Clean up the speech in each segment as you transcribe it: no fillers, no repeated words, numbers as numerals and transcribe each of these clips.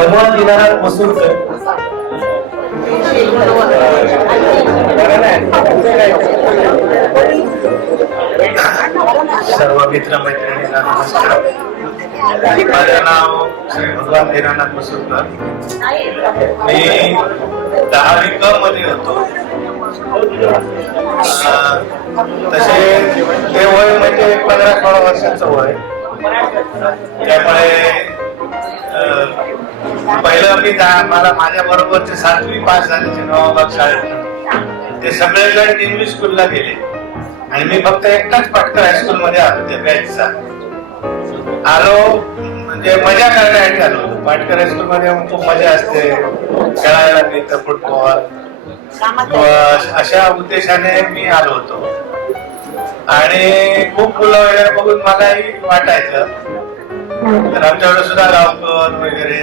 भगवान दीनानाथ मसूरकर सर्व मित्र मैत्रिणींना नमस्कार. माझं नाव श्री भगवान दीनानाथ मसूरकर. मी 10वी क मध्ये होतो. तसे ते वय म्हणजे 15-16 वर्षाचं वय. त्यामुळे पहिलं मी मला माझ्या बरोबरचे 7वी पास झाले नवाबाग शाळेत. ते सगळेजण इंग्लिश स्कूलला गेले आणि मी फक्त एकटाच पाटकर हायस्कूल मध्ये आलो. त्या बॅचचा आलो म्हणजे मजा करण्यासाठी आलो. पाटकर हायस्कूल मध्ये खूप मजा असते, खेळायला मिळतं फुटबॉल अशा उद्देशाने मी आलो होतो. आणि खूप मुलं वगैरे बघून मलाही वाटायचं. तर आमच्याकडे सुद्धा गावकर वगैरे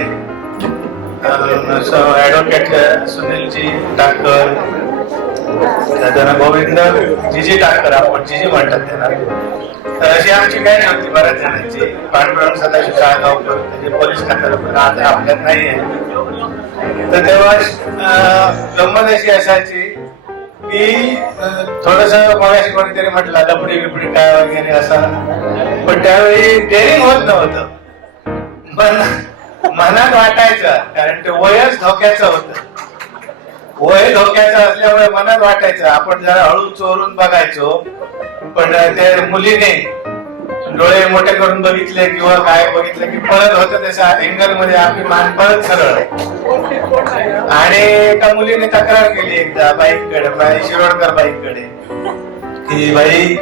ऍडव्होकेट सुनीलजी टाकर, त्यांना गोविंद जीजी टाकर, आपण जीजी म्हणतात त्यांना. तर अशी आमची बॅच होती बऱ्याच जणांची. पांडुरंग सदाशिव साळगावकर त्याचे पोलीस खात्याला पण आता आपल्यात नाही आहे. तर तेव्हा गंमत अशी असायची की थोडस मगाशी कोणीतरी म्हटलं लपडी बिपडी काय वगैरे असं, पण त्यावेळी डेअरिंग होत नव्हतं. पण मनात वाटायचं, कारण ते वयच धोक्याचं होतं. वय धोक्याचं असल्यामुळे मनात वाटायचं आपण जरा हळू चोरून बघायचो. पण ते मुलीने डोळे मोठे करून बघितले किंवा काय बघितलं की परत होतं तशा अँगल मध्ये आपली मान परत सरळ. आणि एका मुलीने तक्रार केली एकदा बाईकडे, शिरोडकर बाईकडे, की बाई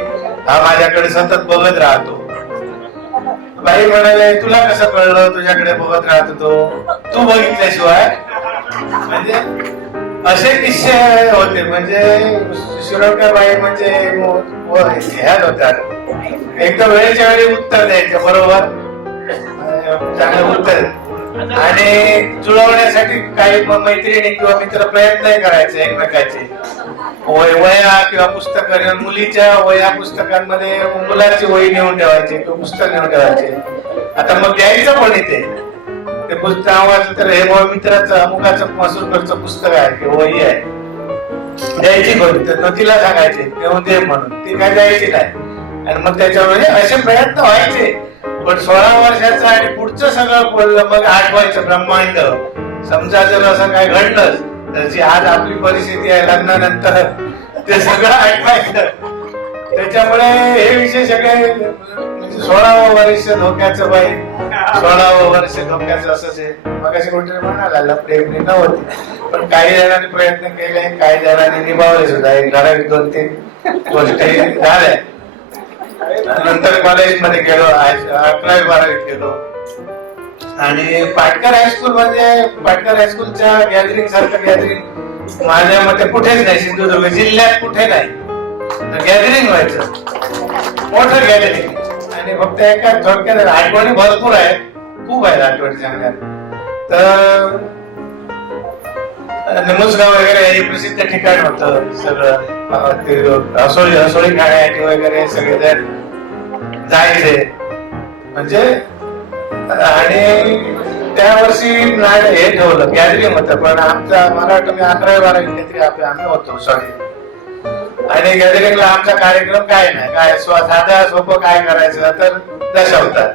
हा माझ्याकडे सतत बघत राहतो. बाई म्हणाले तुला कसं कळलं तुझ्याकडे बघत राहतो तो, तू बघितल्याशिवाय. म्हणजे असे किस्से होते. म्हणजे शिरोडकर बाई म्हणजे ह्यात होत्या, एकदम वेळेच्या वेळी उत्तर द्यायचं बरोबर, चांगलं उत्तर. आणि जुळवण्यासाठी काही मैत्रिणी किंवा मित्र प्रयत्नही करायचे एकमेकाचे. वया किंवा पुस्तक, मुलीच्या वया पुस्तकांमध्ये मुलाची वही नेऊन ठेवायची किंवा पुस्तक नेऊन ठेवायचे. आता मग द्यायचं पण इथे ते पुस्तक वाचलं तर हे मित्राचं अमुकाचं मसूरकरचं पुस्तक आहे किंवा वही आहे, द्यायची कोणी तर तिला सांगायचे घेऊन दे म्हणून. ती काय द्यायची नाही. आणि मग त्याच्यामध्ये असे प्रयत्न व्हायचे. पण 16 वर्षाचं आणि पुढचं सगळं बोललं मग आठवायचं ब्रह्मांड. समजा जर असं काय घडलंच तर जी आज आपली परिस्थिती आहे लग्नानंतर ते सगळं आठवायचं. त्याच्यामुळे हे विषय सगळे म्हणजे 16वं वर्ष धोक्याचं बाई, 16वं वर्ष धोक्याचं असंच आहे. मग अशी कोणतरी म्हणाला प्रेमनी नव्हती, पण काही जणांनी प्रयत्न केले, काही जणांनी निभावले सुद्धा. एक ठराविक 2-3 गोष्टी झाल्या. नंतर कॉलेजमध्ये गेलो, 11वी-12वीत गेलो. आणि पाटकर हायस्कूल मध्ये, पाटकर हायस्कूलच्या गॅदरिंग सारखं गॅदरिंग माझ्या मते कुठेच नाही, सिंधुदुर्ग जिल्ह्यात कुठे नाही. गॅदरिंग व्हायचं, मोठं गॅदरिंग. आणि फक्त एका थोडक्यात आठवणी भरपूर आहेत, खूप आहेत आठवणी चांगल्या. तर निमुसगाव वगैरे हे प्रसिद्ध ठिकाण होतं सगळं. हसोळी खाण्यासाठी वगैरे सगळेजण जायचे. म्हणजे आणि त्या वर्षी हे ठेवलं गॅदरिंग होतं. पण आमचा मला वाटतं मी 11वी-12वी काहीतरी आम्ही होतो सॉरी. आणि गॅदरिंगला आमचा कार्यक्रम काय नाही, काय साधा सोपं काय करायचं तर दशावतार.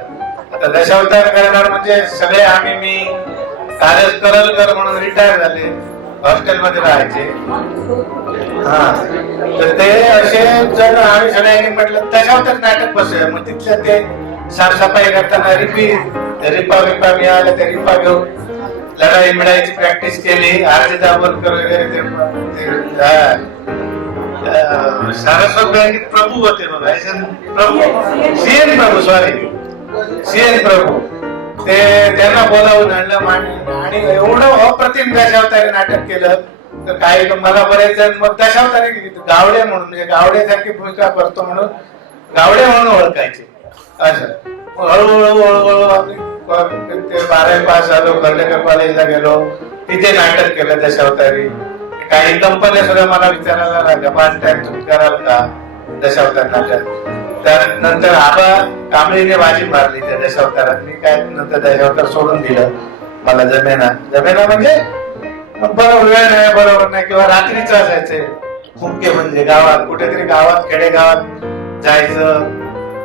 आता दशावतार करणार म्हणजे सगळे आम्ही, मी करलकर म्हणून रिटायर झाले, हॉस्टेलमध्ये राहायचे. हा तर ते असे जर आम्ही सगळ्यांनी म्हटलं दशावतार नाटक बसूया. मग तिथल्या ते साफसफाई करताना रिपा मिळाल्या, त्या रिपा घेऊन लढाई मिळायची प्रॅक्टिस केली. आरती दाभोलकर वगैरे सारस्वत बँकेत प्रभू होते बघा, सीएन प्रभू, सॉरी सीएन प्रभू. ते त्यांना बोलावून आणलं आणि एवढं अप्रतिम दशावतारी नाटक केलं. तर काही मला बरेच जण मग दशावतारी गावडे म्हणून, म्हणजे गावड्यासारखी भूमिका करतो म्हणून गावडे म्हणून ओळखायचे. असं हळूहळू आम्ही 12वी पास झालो, कर्नाटक कॉलेजला गेलो, तिथे नाटक केलं दशावतारी. काही कंपन्या सुद्धा मला विचारायला लागल्या, 5 टाइम तुम्ही कराल का दशावतार नाटक. तर नंतर आबा कांबळीने बाजी मारली त्या दशावतारात. मी काय नंतर दशावतार सोडून दिलं. मला जमेना म्हणजे बरोबर वेळ नाही, बरोबर नाही, किंवा रात्रीचं असायचंय. मुख्य म्हणजे गावात कुठेतरी गावात खेडेगावात जायचं,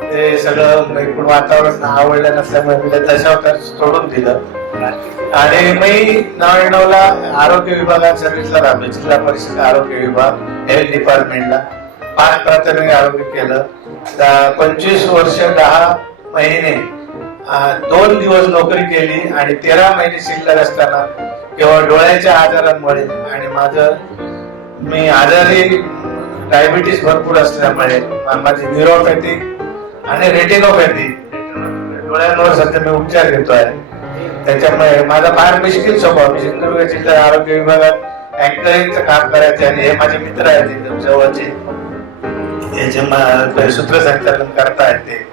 ते सगळं एकूण वातावरण आवडलं नसल्यामुळे मी दशावतार सोडून दिलं आणि मी 99ला आरोग्य विभागात सर्व्हिसला राहिलो. जिल्हा परिषद आरोग्य विभाग, हेल्थ डिपार्टमेंटला 5 प्राथमिक आरोग्य केलं. 25 वर्ष 10 महिने 2 दिवस नोकरी केली आणि 13 महिने शिल्लक असताना केवळ डोळ्याच्या आजारांमुळे आणि मी आजारी डायबिटीस भरपूर असल्यामुळे माझी न्यूरोपॅथिक आणि रेटिनोपॅथी डोळ्यांवर सध्या मी उपचार घेतोय. त्याच्यामुळे माझा फार मुश्किल स्वभाव. सिंधुदुर्ग जिल्हा आरोग्य विभागात अँकरिंगचं काम करायचे आणि हे माझे मित्र आहेत एकदम जवळचे, याचे सूत्रसंचालन करतायत ते.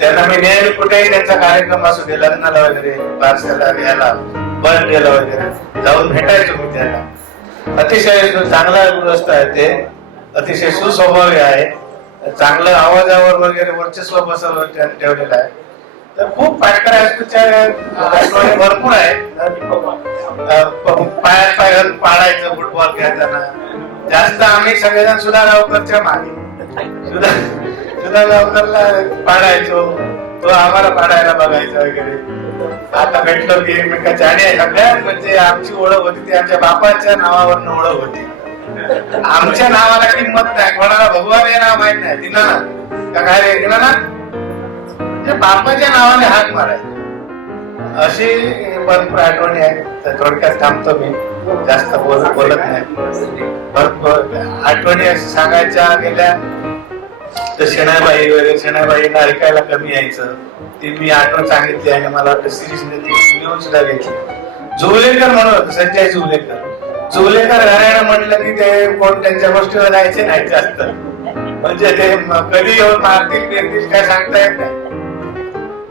त्यांना मी नेहमी कुठेही त्यांचा कार्यक्रम असू दे, लग्नाला वगैरे, बारशाला घ्यायला, बर्थडेला वगैरे जाऊन भेटायचो मी त्यांना. अतिशय चांगला गृहस्थ आहे ते, अतिशय सुस्वभावी आहे, चांगलं आवाजावर वगैरे वर्चस्व बसवलं ठेवलेलं आहे. तर खूप पाटकर हायस्कूलच्या आठवणी भरपूर आहेत. पायात पाय घालून पाडायचं फुटबॉल खेळताना. जास्त आम्ही सगळेजण सुधा गावकरच्या मागे, सुधा गावकरला पाडायचो, तो आम्हाला पाडायला बघायचा वगैरे. आता भेटलो की एकमेकांच्या आणि सगळ्यात म्हणजे आमची ओळख होती ती आमच्या बापाच्या नावावरनं ओळख होती. आमच्या नावाला किंमत नाही, कोणाला भगवान हे नाव माहित नाही. दिनानाथ का काय रे दिनानाथ, म्हणजे बापाच्या नावाने हाक मारायचे. अशी भरपूर आठवणी आहे. तर थोडक्यात थांबतो मी, जास्त बोलत नाही. भरपूर आठवणी सांगायच्या गेल्या तर शेणाबाई वगैरे, शेणाबाईंना ऐकायला कमी यायचं, ती मी आठवण सांगितली आणि मला वाटतं सिरीजने ती लिहून सुद्धा घेतली. जुवलेकर म्हणून होतं, संजय जुवलेकर घराणं म्हटलं की ते कोण त्यांच्या गोष्टीवर जायचे नाही जास्त, म्हणजे ते कधी येऊन मारतील बिरतील काय सांगता येत नाही.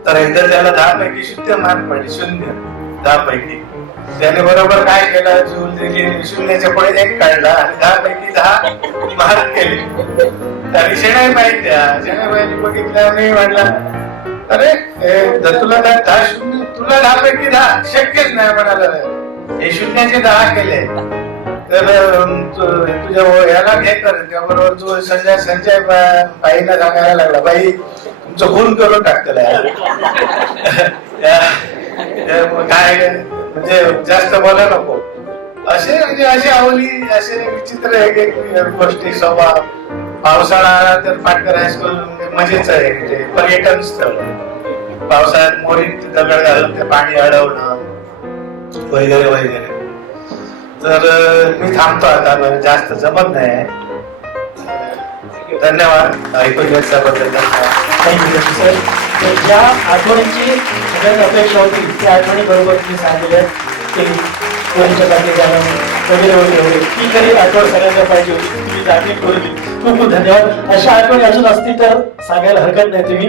तर एकदा त्याला 10 पैकी 0 मार्क पडले, 0 10 पैकी. त्याने बरोबर काय केलं, शून्याच्या पुढे 1 काढला आणि 10 पैकी 10 मार्क केले. आणि शेणाबाईंनी बघितलं, मी म्हटलं अरे तुला 10 पैकी 10 शक्यच नाही म्हणाला, हे शून्याचे 10 केले. तर तुझ्या याला घे कर. त्याबरोबर तू संजय बाईंना सांगायला लागला, बाई तुमचं खून करून टाकलं काय, म्हणजे जास्त बोला नको. असे म्हणजे अशी आवली, असे विचित्र एक गोष्टी स्वभाव. पावसाळा आला तर पाटकर हायस्कूल मजेच आहे, म्हणजे पर्यटन स्थळ. पावसाळ्यात मोरीत दगड घालून ते पाणी अडवणं वगैरे वगैरे. तर मी थांबतो आता, मला जास्त जमत नाही. धन्यवाद ऐकून घेतल्याबद्दल. Thank you sir. ज्या आठवणीची सगळ्यात अपेक्षा होती त्या आठवणी बरोबर तुम्ही सांगितल्या, ते कोणच्या जागी जाणं वगैरे वगैरे, ती खरी आठवण सगळ्यांना पाहिजे होती, तुम्ही जाणीव करून दिली. खूप खूप धन्यवाद. अशा आठवणी अजून असतील तर सांगायला हरकत नाही तुम्ही.